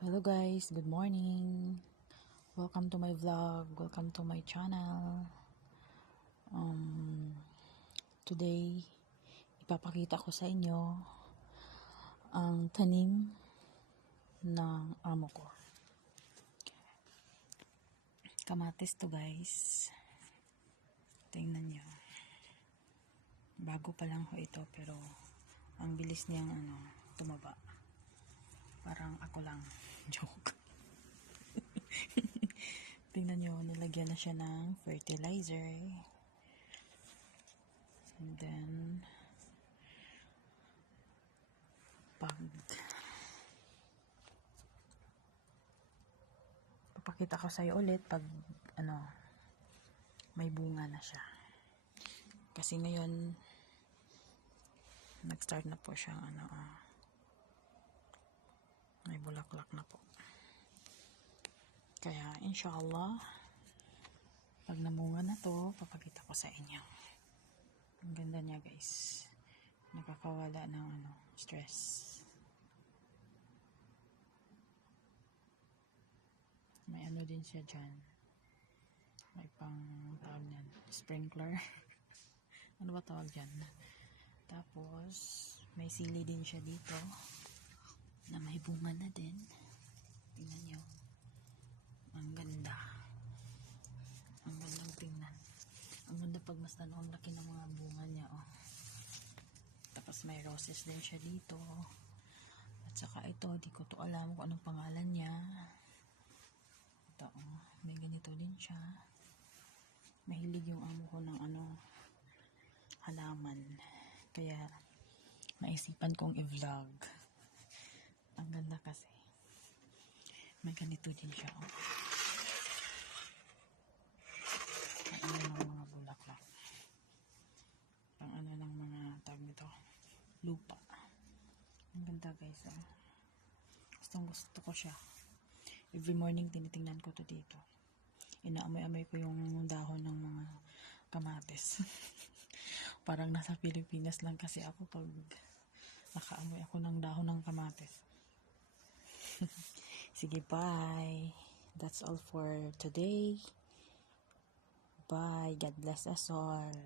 Hello guys, good morning. Welcome to my vlog. Welcome to my channel. Today, ipapakita ko sa inyo ang tanim ng amo ko. Kamatis to guys. Tingnan nyo. Bago pa lang ho ito pero ang bilis niyang tumaba. Parang ako lang. Joke. Tingnan nyo, nilagyan na siya ng fertilizer. And then, papakita ko sa'yo ulit pag, may bunga na siya. Kasi ngayon, nag-start na po siyang, may bulaklak na po. Kaya, inshallah, pag namunga na to, papakita ko sa inyo. Ang ganda niya, guys. Nakakawala ng, stress. May din siya dyan. May pang, tawag niyan, sprinkler. Ano ba tawag dyan? Tapos, may sili din siya dito. Na may bunga na din. Tingnan nyo. Ang ganda. Ang gandang tingnan. Ang ganda pag mas ang laki ng mga bunga niya, oh. Tapos may roses din siya dito. At saka ito, di ko to alam kung anong pangalan niya. Ito, oh. May ganito din siya. Mahilig yung amo ko ng halaman. Kaya, naisipan kong i-vlog. Ang ganda kasi. May ganito din siya, oh. Ang mga bulaklak. Pang ng mga tag nito. Lupa. Ang ganda guys, oh. Gusto ko siya. Every morning tinitingnan ko to dito. Inaamoy-amoy ko yung dahon ng mga kamatis. Parang nasa Pilipinas lang kasi ako pag nakaamoy ako ng dahon ng kamatis. Sige, bye. That's all for today. Bye. God bless us all.